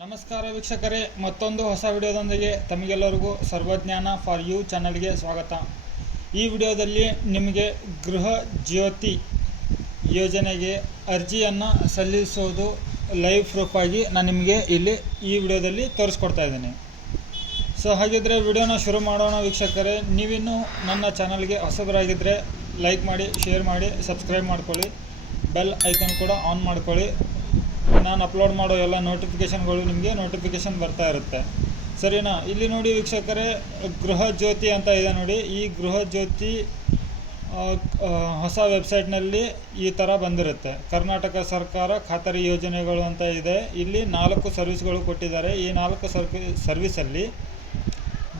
ನಮಸ್ಕಾರ ವೀಕ್ಷಕರೇ, ಮತ್ತೊಂದು ಹೊಸ ವಿಡಿಯೋದೊಂದಿಗೆ ತಮಗೆಲ್ಲರಿಗೂ ಸರ್ವಜ್ಞಾನ ಫಾರ್ ಯು ಚಾನಲ್ಗೆ ಸ್ವಾಗತ. ಈ ವಿಡಿಯೋದಲ್ಲಿ ನಿಮಗೆ ಗೃಹ ಜ್ಯೋತಿ ಯೋಜನೆಗೆ ಅರ್ಜಿಯನ್ನು ಸಲ್ಲಿಸೋದು ಲೈವ್ ಪ್ರೂಫ್ ಆಗಿ ನಾನು ನಿಮಗೆ ಈ ವಿಡಿಯೋದಲ್ಲಿ ತೋರಿಸ್ಕೊಡ್ತಾ ಇದ್ದೀನಿ. ಸೊ ಹಾಗಿದ್ರೆ ವಿಡಿಯೋನ ಶುರು ಮಾಡೋಣ ವೀಕ್ಷಕರೇ. ನೀವಿನ್ನೂ ನನ್ನ ಚಾನಲ್ಗೆ ಹೊಸಬರಾಗಿದ್ದರೆ ಲೈಕ್ ಮಾಡಿ, ಶೇರ್ ಮಾಡಿ, ಸಬ್ಸ್ಕ್ರೈಬ್ ಮಾಡ್ಕೊಳ್ಳಿ, ಬೆಲ್ ಐಕನ್ ಕೂಡ ಆನ್ ಮಾಡ್ಕೊಳ್ಳಿ. ನಾನು ಅಪ್ಲೋಡ್ ಮಾಡೋ ಎಲ್ಲ ನೋಟಿಫಿಕೇಷನ್ಗಳು ನಿಮಗೆ ನೋಟಿಫಿಕೇಷನ್ ಬರ್ತಾ ಇರುತ್ತೆ, ಸರಿನಾ? ಇಲ್ಲಿ ನೋಡಿ ವೀಕ್ಷಕರೇ, ಗೃಹ ಜ್ಯೋತಿ ಅಂತ ಇದೆ ನೋಡಿ. ಈ ಗೃಹ ಜ್ಯೋತಿ ಹೊಸ ವೆಬ್ಸೈಟ್ನಲ್ಲಿ ಈ ಥರ ಬಂದಿರುತ್ತೆ. ಕರ್ನಾಟಕ ಸರ್ಕಾರ ಖಾತರಿ ಯೋಜನೆಗಳು ಅಂತ ಇದೆ. ಇಲ್ಲಿ 4 ಸರ್ವಿಸ್ಗಳು ಕೊಟ್ಟಿದ್ದಾರೆ. ಈ 4 ಸರ್ವಿಸಲ್ಲಿ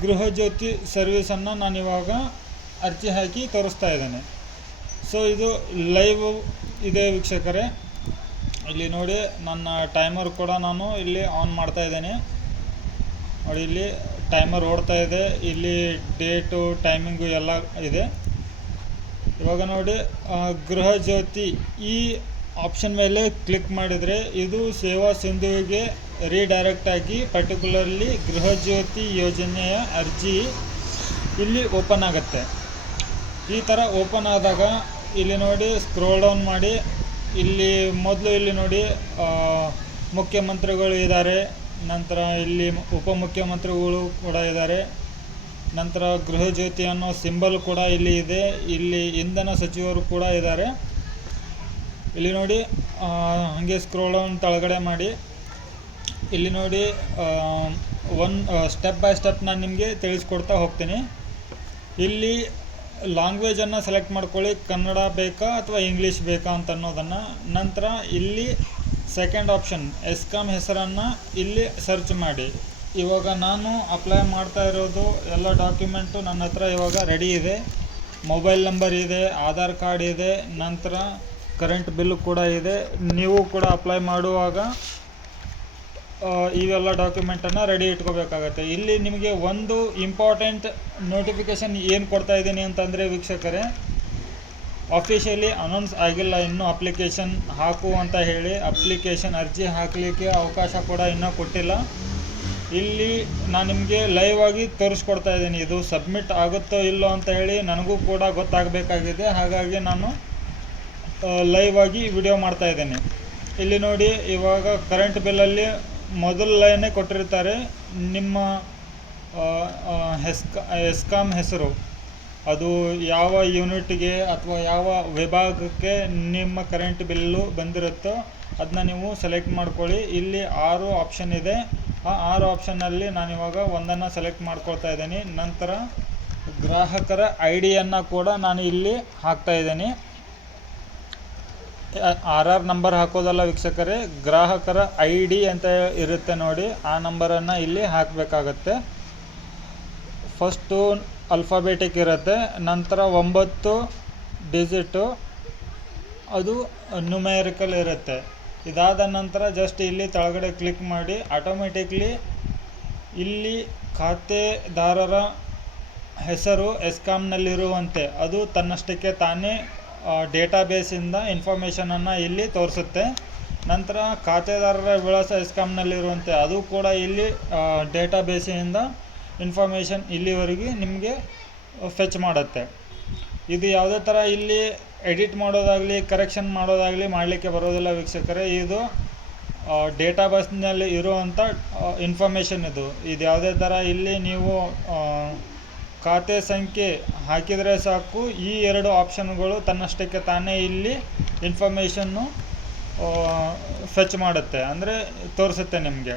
ಗೃಹ ಜ್ಯೋತಿ ಸರ್ವಿಸನ್ನು ನಾನಿವಾಗ ಅರ್ಜಿ ಹಾಕಿ ತೋರಿಸ್ತಾ ಇದ್ದೇನೆ. ಸೊ ಇದು ಲೈವ್ ಇದೆ ವೀಕ್ಷಕರೇ. ಇಲ್ಲಿ ನೋಡಿ, ನನ್ನ ಟೈಮರ್ ಕೂಡ ನಾನು ಇಲ್ಲಿ ಆನ್ ಮಾಡ್ತಾ ಇದ್ದೇನೆ ನೋಡಿ. ಇಲ್ಲಿ ಟೈಮರ್ ಓಡ್ತಾ ಇದೆ, ಇಲ್ಲಿ ಡೇಟು, ಟೈಮಿಂಗು ಎಲ್ಲ ಇದೆ. ಇವಾಗ ನೋಡಿ, ಗೃಹ ಜ್ಯೋತಿ ಈ ಆಪ್ಷನ್ ಮೇಲೆ ಕ್ಲಿಕ್ ಮಾಡಿದರೆ ಇದು ಸೇವಾ ಸಿಂಧುವಿಗೆ ರೀಡೈರೆಕ್ಟ್ ಆಗಿ ಪರ್ಟಿಕ್ಯುಲರ್ಲಿ ಗೃಹ ಜ್ಯೋತಿ ಯೋಜನೆಯ ಅರ್ಜಿ ಇಲ್ಲಿ ಓಪನ್ ಆಗುತ್ತೆ. ಈ ಥರ ಓಪನ್ ಆದಾಗ ಇಲ್ಲಿ ನೋಡಿ, ಸ್ಕ್ರೋಲ್ ಡೌನ್ ಮಾಡಿ, ಇಲ್ಲಿ ಮೊದಲು ಇಲ್ಲಿ ನೋಡಿ ಮುಖ್ಯಮಂತ್ರಿಗಳು ಇದ್ದಾರೆ, ನಂತರ ಇಲ್ಲಿ ಉಪಮುಖ್ಯಮಂತ್ರಿಗಳು ಕೂಡ ಇದ್ದಾರೆ, ನಂತರ ಗೃಹ ಜ್ಯೋತಿ ಅನ್ನೋ ಸಿಂಬಲ್ ಕೂಡ ಇಲ್ಲಿ ಇದೆ. ಇಲ್ಲಿ ಇಂಧನ ಸಚಿವರು ಕೂಡ ಇದ್ದಾರೆ. ಇಲ್ಲಿ ನೋಡಿ, ಹಾಗೆ ಸ್ಕ್ರೋಲ್ ಡೌನ್ ತಳಗಡೆ ಮಾಡಿ, ಇಲ್ಲಿ ನೋಡಿ ಸ್ಟೆಪ್ ಬೈ ಸ್ಟೆಪ್ ನಾನು ನಿಮಗೆ ತಿಳಿಸ್ಕೊಡ್ತಾ ಹೋಗ್ತೀನಿ. ಇಲ್ಲಿ ಲ್ಯಾಂಗ್ವೇಜನ್ನು ಸೆಲೆಕ್ಟ್ ಮಾಡ್ಕೊಳ್ಳಿ, ಕನ್ನಡ ಬೇಕಾ ಅಥವಾ ಇಂಗ್ಲೀಷ್ ಬೇಕಾ ಅಂತ ಅನ್ನೋದನ್ನು. ನಂತರ ಇಲ್ಲಿ ಸೆಕೆಂಡ್ ಆಪ್ಷನ್ ಎಸ್ಕಾಮ್ ಹೆಸರನ್ನು ಇಲ್ಲಿ ಸರ್ಚ್ ಮಾಡಿ. ಇವಾಗ ನಾನು ಅಪ್ಲೈ ಮಾಡ್ತಾ ಇರೋದು ಎಲ್ಲ ಡಾಕ್ಯುಮೆಂಟು ನನ್ನ ಹತ್ರ ಇವಾಗ ರೆಡಿ ಇದೆ. ಮೊಬೈಲ್ ನಂಬರ್ ಇದೆ, ಆಧಾರ್ ಕಾರ್ಡ್ ಇದೆ, ನಂತರ ಕರೆಂಟ್ ಬಿಲ್ಲು ಕೂಡ ಇದೆ. ನೀವು ಕೂಡ ಅಪ್ಲೈ ಮಾಡುವಾಗ ಇವೆಲ್ಲ ಡಾಕ್ಯುಮೆಂಟನ್ನು ರೆಡಿ ಇಟ್ಕೋಬೇಕಾಗತ್ತೆ. ಇಲ್ಲಿ ನಿಮಗೆ ಒಂದು ಇಂಪಾರ್ಟೆಂಟ್ ನೋಟಿಫಿಕೇಷನ್ ಏನು ಕೊಡ್ತಾ ಇದ್ದೀನಿ ಅಂತಂದರೆ ವೀಕ್ಷಕರೇ, ಅಫಿಷಿಯಲಿ ಅನೌನ್ಸ್ ಆಗಿಲ್ಲ ಇನ್ನೂ ಅಪ್ಲಿಕೇಶನ್ ಹಾಕು ಅಂತ ಹೇಳಿ. ಅಪ್ಲಿಕೇಶನ್ ಅರ್ಜಿ ಹಾಕಲಿಕ್ಕೆ ಅವಕಾಶ ಕೂಡ ಇನ್ನೂ ಕೊಟ್ಟಿಲ್ಲ. ಇಲ್ಲಿ ನಾನು ನಿಮಗೆ ಲೈವ್ ಆಗಿ ತೋರಿಸ್ಕೊಡ್ತಾ ಇದ್ದೀನಿ. ಇದು ಸಬ್ಮಿಟ್ ಆಗುತ್ತೋ ಇಲ್ಲೋ ಅಂತ ಹೇಳಿ ನನಗೂ ಕೂಡ ಗೊತ್ತಾಗಬೇಕಾಗಿದೆ. ಹಾಗಾಗಿ ನಾನು ಲೈವ್ ಆಗಿ ವಿಡಿಯೋ ಮಾಡ್ತಾ ಇದ್ದೀನಿ. ಇಲ್ಲಿ ನೋಡಿ, ಇವಾಗ ಕರೆಂಟ್ ಬಿಲ್ಲಲ್ಲಿ ಮೊದಲ ಲೈನೇ ಕೊಟ್ಟಿರ್ತಾರೆ ನಿಮ್ಮ ಎಸ್ಕಾಮ್ ಹೆಸರು, ಅದು ಯಾವ ಯೂನಿಟ್ಗೆ ಅಥವಾ ಯಾವ ವಿಭಾಗಕ್ಕೆ ನಿಮ್ಮ ಕರೆಂಟ್ ಬಿಲ್ಲು ಬಂದಿರುತ್ತೋ ಅದನ್ನ ನೀವು ಸೆಲೆಕ್ಟ್ ಮಾಡ್ಕೊಳ್ಳಿ. ಇಲ್ಲಿ 6 ಆಪ್ಷನ್ ಇದೆ. ಆ 6 ಆಪ್ಷನ್ನಲ್ಲಿ ನಾನಿವಾಗ ಒಂದನ್ನು ಸೆಲೆಕ್ಟ್ ಮಾಡ್ಕೊಳ್ತಾ ಇದ್ದೀನಿ. ನಂತರ ಗ್ರಾಹಕರ ID-ಯನ್ನು ಕೂಡ ನಾನು ಇಲ್ಲಿ ಹಾಕ್ತಾ ಇದ್ದೀನಿ. RR ನಂಬರ್ ಹಾಕೋದಲ್ಲ ವೀಕ್ಷಕರೇ, ಗ್ರಾಹಕರ ID ಅಂತ ಇರುತ್ತೆ ನೋಡಿ, ಆ ನಂಬರನ್ನು ಇಲ್ಲಿ ಹಾಕಬೇಕಾಗತ್ತೆ. ಫಸ್ಟು ಅಲ್ಫಾಬೆಟಿಕ್ ಇರುತ್ತೆ, ನಂತರ 9 ಡಿಜಿಟು ಅದು ನ್ಯೂಮೆರಿಕಲ್ ಇರುತ್ತೆ. ಇದಾದ ನಂತರ ಜಸ್ಟ್ ಇಲ್ಲಿ ಕೆಳಗಡೆ ಕ್ಲಿಕ್ ಮಾಡಿ, ಆಟೋಮೆಟಿಕ್ಲಿ ಇಲ್ಲಿ ಖಾತೆದಾರರ ಹೆಸರು ಎಸ್ಕಾಮ್ನಲ್ಲಿರುವಂತೆ ಅದು ತನ್ನಷ್ಟಕ್ಕೆ ತಾನೇ ಡೇಟಾಬೇಸಿಂದ ಇನ್ಫಾರ್ಮೇಷನನ್ನು ಇಲ್ಲಿ ತೋರಿಸುತ್ತೆ. ನಂತರ ಖಾತೆದಾರರ ವಿಳಾಸ ಎಸ್ಕಾಮ್ನಲ್ಲಿರುವಂತೆ ಅದು ಕೂಡ ಇಲ್ಲಿ ಡೇಟಾಬೇಸಿನಿಂದ ಇನ್ಫಾರ್ಮೇಷನ್ ಇಲ್ಲಿವರೆಗೆ ನಿಮಗೆ ಫೆಚ್ ಮಾಡುತ್ತೆ. ಇದು ಯಾವುದೇ ಥರ ಇಲ್ಲಿ ಎಡಿಟ್ ಮಾಡೋದಾಗಲಿ ಕರೆಕ್ಷನ್ ಮಾಡೋದಾಗಲಿ ಮಾಡಲಿಕ್ಕೆ ಬರೋದಿಲ್ಲ ವೀಕ್ಷಕರೇ. ಇದು ಡೇಟಾಬೇಸ್ನಲ್ಲಿ ಇರುವಂಥ ಇನ್ಫಾರ್ಮೇಷನ್ ಇದು ಯಾವುದೇ ಥರ ಇಲ್ಲಿ ನೀವು ಖಾತೆ ಸಂಖ್ಯೆ ಹಾಕಿದರೆ ಸಾಕು, ಈ 2 ಆಪ್ಷನ್ಗಳು ತನ್ನಷ್ಟಕ್ಕೆ ತಾನೇ ಇಲ್ಲಿ ಇನ್ಫಾರ್ಮೇಷನ್ನು ಫೆಚ್ ಮಾಡುತ್ತೆ, ಅಂದರೆ ತೋರಿಸುತ್ತೆ ನಿಮಗೆ.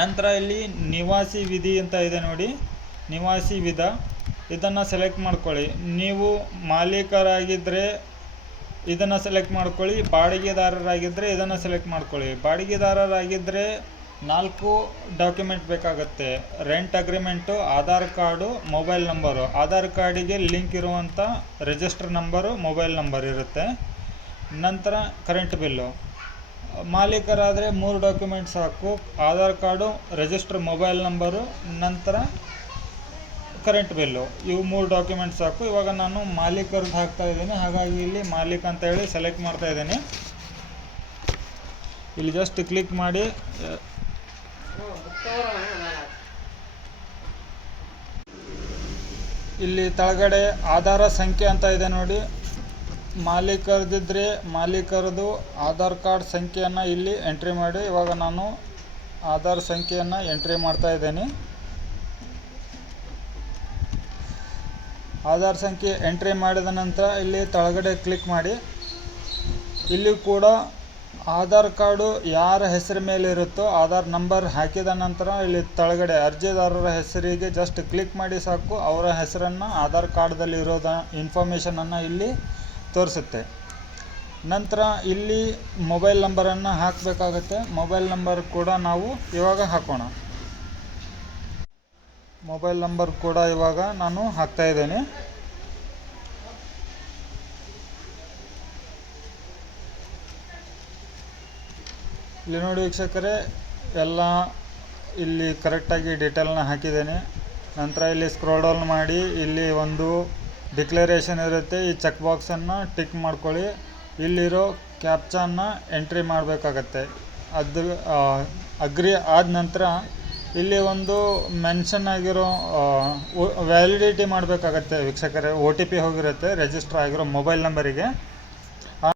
ನಂತರ ಇಲ್ಲಿ ನಿವಾಸಿ ವಿಧಿ ಅಂತ ಇದೆ ನೋಡಿ, ನಿವಾಸಿ ವಿಧ, ಇದನ್ನು ಸೆಲೆಕ್ಟ್ ಮಾಡ್ಕೊಳ್ಳಿ. ನೀವು ಮಾಲೀಕರಾಗಿದ್ದರೆ ಇದನ್ನು ಸೆಲೆಕ್ಟ್ ಮಾಡ್ಕೊಳ್ಳಿ, ಬಾಡಿಗೆದಾರರಾಗಿದ್ದರೆ ಇದನ್ನು ಸೆಲೆಕ್ಟ್ ಮಾಡ್ಕೊಳ್ಳಿ. ಬಾಡಿಗೆದಾರರಾಗಿದ್ದರೆ 4 ಡಾಕ್ಯುಮೆಂಟ್ ಬೇಕಾಗುತ್ತೆ. Rent agreement, Aadhaar card, mobile number. Aadhaar ಕಾರ್ಡಿಗೆ ಲಿಂಕ್ ಇರುವಂಥ ರಿಜಿಸ್ಟರ್ ನಂಬರು, ಮೊಬೈಲ್ ನಂಬರ್ ಇರುತ್ತೆ. ನಂತರ ಕರೆಂಟ್ ಬಿಲ್ಲು. ಮಾಲೀಕರಾದರೆ 3 ಡಾಕ್ಯುಮೆಂಟ್ ಸಾಕು, Aadhaar card, register mobile number, ನಂತರ ಕರೆಂಟ್ ಬಿಲ್ಲು. ಇವು 3 ಡಾಕ್ಯುಮೆಂಟ್ ಸಾಕು. ಇವಾಗ ನಾನು ಮಾಲೀಕರದ್ದು ಹಾಕ್ತಾ ಇದ್ದೀನಿ, ಹಾಗಾಗಿ ಇಲ್ಲಿ ಮಾಲೀಕ ಅಂತ ಹೇಳಿ ಸೆಲೆಕ್ಟ್ ಮಾಡ್ತಾ ಇದ್ದೀನಿ. ಇಲ್ಲಿ ಜಸ್ಟ್ ಕ್ಲಿಕ್ ಮಾಡಿ ಇಲ್ಲಿ ಕೆಳಗಡೆ ಆಧಾರ ಸಂಖ್ಯೆ ಅಂತ ಇದೆ ನೋಡಿ. ಮಾಲೀಕರದಿದ್ದರೆ ಮಾಲೀಕರದು ಆಧಾರ್ ಕಾರ್ಡ್ ಸಂಖ್ಯೆಯನ್ನು ಇಲ್ಲಿ ಎಂಟ್ರಿ ಮಾಡಿ. ಇವಾಗ ನಾನು ಆಧಾರ್ ಸಂಖ್ಯೆಯನ್ನು ಎಂಟ್ರಿ ಮಾಡ್ತಾ ಇದ್ದೇನೆ. ಆಧಾರ್ ಸಂಖ್ಯೆ ಎಂಟ್ರಿ ಮಾಡಿದ ನಂತರ ಇಲ್ಲಿ ಕೆಳಗಡೆ ಕ್ಲಿಕ್ ಮಾಡಿ. ಇಲ್ಲಿ ಕೂಡ ಆಧಾರ್ ಕಾರ್ಡು ಯಾರ ಹೆಸರ ಮೇಲೆ ಇರುತ್ತೋ ಆಧಾರ್ ನಂಬರ್ ಹಾಕಿದ ನಂತರ ಇಲ್ಲಿ ಕೆಳಗಡೆ ಅರ್ಜಿದಾರರ ಹೆಸರಿಗೆ ಜಸ್ಟ್ ಕ್ಲಿಕ್ ಮಾಡಿ ಸಾಕು. ಅವರ ಹೆಸರನ್ನು ಆಧಾರ್ ಕಾರ್ಡ್ದಲ್ಲಿ ಇರೋದ ಇನ್ಫಾರ್ಮೇಷನನ್ನು ಇಲ್ಲಿ ತೋರಿಸುತ್ತೆ. ನಂತರ ಇಲ್ಲಿ ಮೊಬೈಲ್ ನಂಬರನ್ನು ಹಾಕಬೇಕಾಗತ್ತೆ. ಮೊಬೈಲ್ ನಂಬರ್ ಕೂಡ ನಾವು ಇವಾಗ ಹಾಕೋಣ. ಮೊಬೈಲ್ ನಂಬರ್ ಕೂಡ ಇವಾಗ ನಾನು ಹಾಕ್ತಾ ಇದ್ದೇನೆ. ಇಲ್ಲಿ ನೋಡಿ ವೀಕ್ಷಕರೇ, ಎಲ್ಲ ಇಲ್ಲಿ ಕರೆಕ್ಟಾಗಿ ಡೀಟೇಲ್ನ ಹಾಕಿದ್ದೇನೆ. ನಂತರ ಇಲ್ಲಿ ಸ್ಕ್ರೋಲ್ ಡೌನ್ ಮಾಡಿ ಇಲ್ಲಿ ಒಂದು ಡಿಕ್ಲರೇಷನ್ ಇರುತ್ತೆ. ಈ ಚೆಕ್ ಬಾಕ್ಸನ್ನು ಟಿಕ್ ಮಾಡ್ಕೊಳ್ಳಿ. ಇಲ್ಲಿರೋ ಕ್ಯಾಪ್ಚಾನ ಎಂಟ್ರಿ ಮಾಡಬೇಕಾಗತ್ತೆ. ಅದು ಅಗ್ರಿ ಆದ ನಂತರ ಇಲ್ಲಿ ಒಂದು ಮೆನ್ಷನ್ ಆಗಿರೋ ವ್ಯಾಲಿಡಿಟಿ ಮಾಡಬೇಕಾಗತ್ತೆ ವೀಕ್ಷಕರೇ. OTP ಹೋಗಿರುತ್ತೆ ರಿಜಿಸ್ಟರ್ ಆಗಿರೋ ಮೊಬೈಲ್ ನಂಬರಿಗೆ. ಆ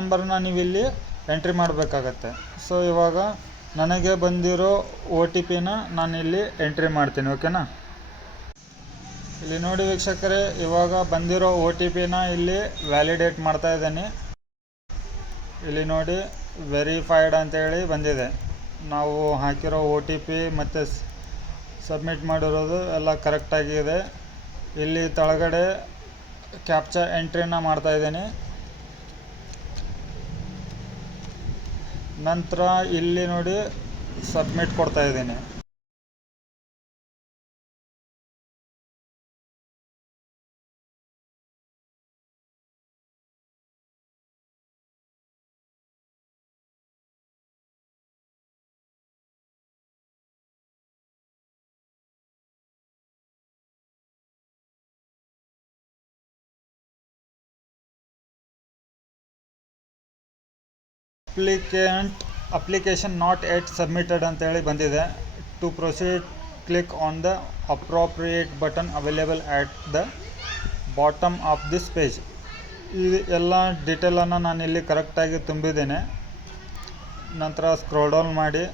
ನಂಬರನ್ನ ನೀವು ಇಲ್ಲಿ ಎಂಟ್ರಿ ಮಾಡಬೇಕಾಗತ್ತೆ. ಸೊ ಇವಾಗ ನನಗೆ ಬಂದಿರೋ OTPನ ನಾನಿಲ್ಲಿ ಎಂಟ್ರಿ ಮಾಡ್ತೀನಿ. ಓಕೆನಾ? ಇಲ್ಲಿ ನೋಡಿ ವೀಕ್ಷಕರೇ, ಇವಾಗ ಬಂದಿರೋ OTPನ ಇಲ್ಲಿ ವ್ಯಾಲಿಡೇಟ್ ಮಾಡ್ತಾ ಇದ್ದೀನಿ. ಇಲ್ಲಿ ನೋಡಿ ವೆರಿಫೈಡ್ ಅಂತೇಳಿ ಬಂದಿದೆ. ನಾವು ಹಾಕಿರೋ OTP ಮತ್ತು ಸಬ್ಮಿಟ್ ಮಾಡಿರೋದು ಎಲ್ಲ ಕರೆಕ್ಟಾಗಿದೆ. ಇಲ್ಲಿ ಕೆಳಗಡೆ ಕ್ಯಾಪ್ಚಾ ಎಂಟ್ರಿನ ಮಾಡ್ತಾ ಇದ್ದೀನಿ. ನಂತರ ಇಲ್ಲಿ ನೋಡಿ ಸಬ್ಮಿಟ್ ಕೊಡ್ತಾ ಇದ್ದೀನಿ. ಅಪ್ಲಿಕೇಶನ್ ನಾಟ್ ಎಟ್ ಸಬ್ಮಿಟೆಡ್ ಅಂತೇಳಿ ಬಂದಿದೆ. To proceed click on the appropriate button available at the bottom of this page. ಈ ಎಲ್ಲ ಡೀಟೇಲನ್ನು ನಾನಿಲ್ಲಿ ಕರೆಕ್ಟಾಗಿ ತುಂಬಿದ್ದೇನೆ. ನಂತರ ಸ್ಕ್ರೋಲ್ ಡೌನ್ ಮಾಡಿ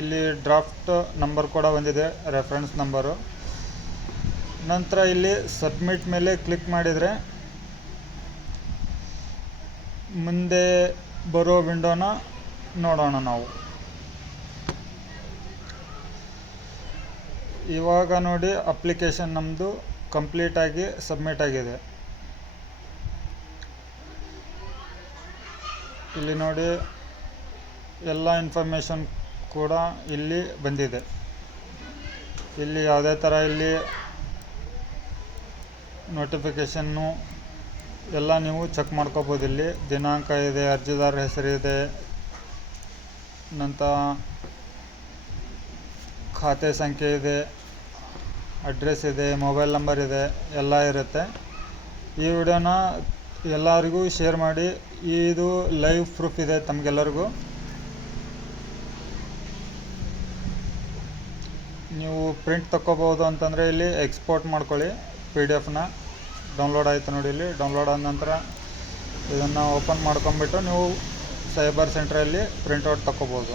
ಇಲ್ಲಿ ಡ್ರಾಫ್ಟ್ ನಂಬರ್ ಕೂಡ ಬಂದಿದೆ, ರೆಫರೆನ್ಸ್ ನಂಬರು. ನಂತರ ಇಲ್ಲಿ ಸಬ್ಮಿಟ್ ಮೇಲೆ ಕ್ಲಿಕ್ ಮಾಡಿದರೆ ಮುಂದೆ ಬರೋ ವಿಂಡೋನ ನೋಡೋಣ ನಾವು. ಇವಾಗ ನೋಡಿ ಅಪ್ಲಿಕೇಶನ್ ನಮ್ಮದು ಕಂಪ್ಲೀಟಾಗಿ ಸಬ್ಮಿಟ್ ಆಗಿದೆ. ಇಲ್ಲಿ ನೋಡಿ ಎಲ್ಲ ಇನ್ಫಾರ್ಮೇಷನ್ ಕೂಡ ಇಲ್ಲಿ ಬಂದಿದೆ. ಇಲ್ಲಿ ಯಾವುದೇ ಥರ ಇಲ್ಲಿ ನೋಟಿಫಿಕೇಷನ್ನು ಎಲ್ಲ ನೀವು ಚೆಕ್ ಮಾಡ್ಕೋಬೋದು. ಇಲ್ಲಿ ದಿನಾಂಕ ಇದೆ, ಅರ್ಜಿದಾರರ ಹೆಸರಿದೆ, ನಂತರ ಖಾತೆ ಸಂಖ್ಯೆ ಇದೆ, ಅಡ್ರೆಸ್ ಇದೆ, ಮೊಬೈಲ್ ನಂಬರ್ ಇದೆ, ಎಲ್ಲ ಇರುತ್ತೆ. ಈ ವಿಡಿಯೋನ ಎಲ್ಲರಿಗೂ ಶೇರ್ ಮಾಡಿ. ಇದು ಲೈವ್ ಪ್ರೂಫ್ ಇದೆ ತಮಗೆಲ್ಲರಿಗೂ. ನೀವು ಪ್ರಿಂಟ್ ತಗೋಬೋದು ಅಂತಂದರೆ ಇಲ್ಲಿ ಎಕ್ಸ್ಪೋರ್ಟ್ ಮಾಡ್ಕೊಳ್ಳಿ. PDF ಡೌನ್ಲೋಡ್ ಆಯಿತು ನೋಡಿ. ಇಲ್ಲಿ ಡೌನ್ಲೋಡ್ ಆದ ನಂತರ ಇದನ್ನು ಓಪನ್ ಮಾಡ್ಕೊಂಬಿಟ್ಟು ನೀವು ಸೈಬರ್ ಸೆಂಟ್ರಲ್ಲಿ ಪ್ರಿಂಟೌಟ್ ತಗೋಬೋದು.